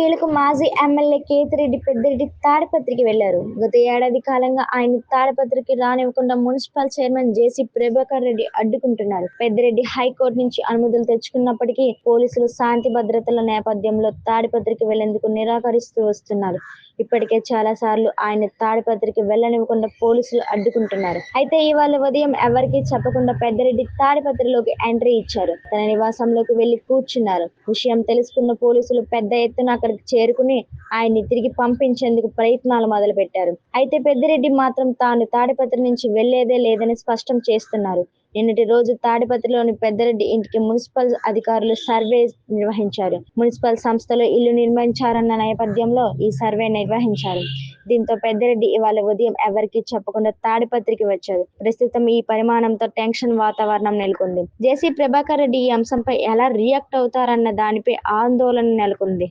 కీలక మాజీ ఎమ్మెల్యే కేతిరెడ్డి పెద్దిరెడ్డి తాడిపత్రికి వెళ్లారు. గత ఏడాది కాలంగా ఆయన తాడిపత్రికి రానివ్వకుండా మున్సిపల్ చైర్మన్ జేసీ ప్రభాకర్ రెడ్డి అడ్డుకుంటున్నారు. పెద్దిరెడ్డి హైకోర్టు నుంచి అనుమతులు తెచ్చుకున్నప్పటికీ పోలీసులు శాంతి భద్రతల నేపథ్యంలో తాడిపత్రికి వెళ్లేందుకు నిరాకరిస్తూ వస్తున్నారు. ఇప్పటికే చాలా సార్లు ఆయన తాడిపత్రికి వెళ్లనివ్వకుండా పోలీసులు అడ్డుకుంటున్నారు. అయితే ఇవాళ ఉదయం ఎవరికీ చెప్పకుండా పెద్దిరెడ్డి తాడిపత్రిలోకి ఎంట్రీ ఇచ్చారు. తన నివాసంలోకి వెళ్లి కూర్చున్నారు. విషయం తెలుసుకున్న పోలీసులు పెద్ద ఎత్తున అక్కడికి చేరుకుని ఆయన్ని తిరిగి పంపించేందుకు ప్రయత్నాలు మొదలుపెట్టారు. అయితే పెద్దిరెడ్డి మాత్రం తాను తాడిపత్రి నుంచి వెళ్లేదే లేదని స్పష్టం చేస్తున్నారు. నిన్నటి రోజు తాడిపత్రిలోని పెద్దిరెడ్డి ఇంటికి మున్సిపల్ అధికారులు సర్వే నిర్వహించారు. మున్సిపల్ సంస్థలో ఇల్లు నిర్మించారన్న నేపథ్యంలో ఈ సర్వే నిర్వహించారు. దీంతో పెద్దిరెడ్డి ఇవాళ ఉదయం ఎవరికీ చెప్పకుండా తాడిపత్రికి వచ్చారు. ప్రస్తుతం ఈ పరిమాణంతో టెన్షన్ వాతావరణం నెలకొంది. జేసీ ప్రభాకర్ రెడ్డి ఈ అంశంపై ఎలా రియాక్ట్ అవుతారన్న దానిపై ఆందోళన నెలకొంది.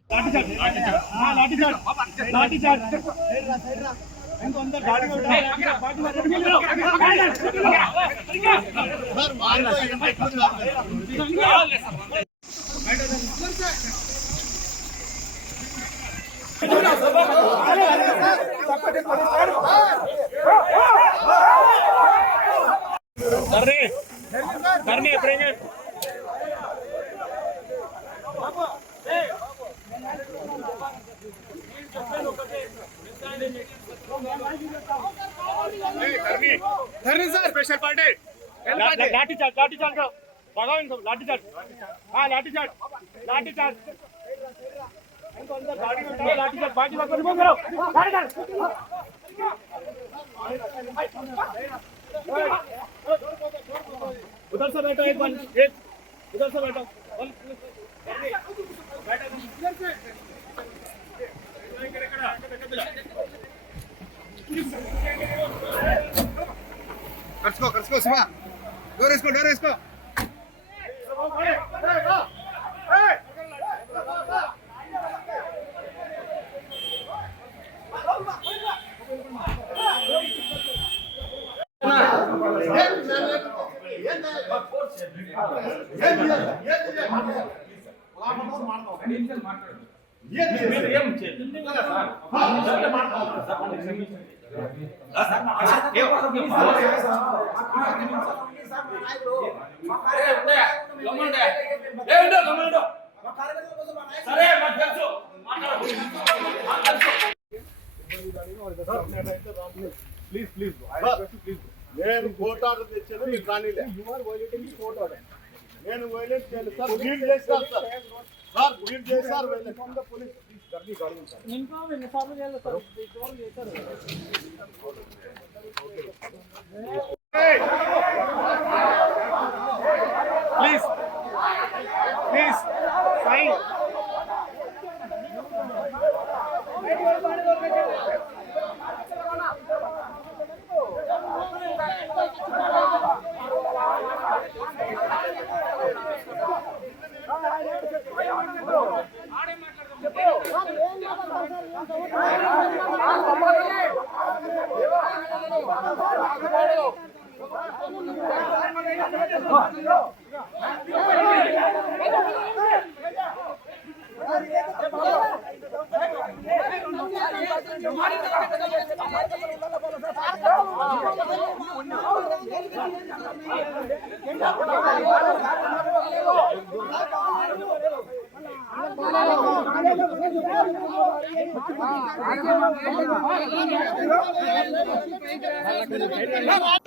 स्पेशल पार्टी लाठी चार्ज भगाओ इनको लाठी चार्ज हाँ लाठी चार्ज इनको अंदर गाड़ी में उठाओ लाठी चार्ज बाकी बात रिमूव करो लाठी चार्ज उधर से बैठो एक उधर से बैठो कर्सको सुबह डोर इसको ప్లీజ్ నేను కోర్టు ఆర్డర్ తెచ్చాను మీకు రానిలే నేను వైలెన్స్ చేయలేదు సార్ లీడ్ చేస్తారు సార్ లీడ్ చేస్తారు పోలీస్ ప్లీజ్ ఫైన్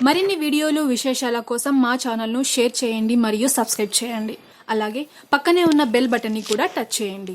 మరిన్ని వీడియోలు విశేషాల కోసం మా ఛానల్ను షేర్ చేయండి మరియు సబ్స్క్రైబ్ చేయండి. అలాగే పక్కనే ఉన్న బెల్ బటన్ని కూడా టచ్ చేయండి.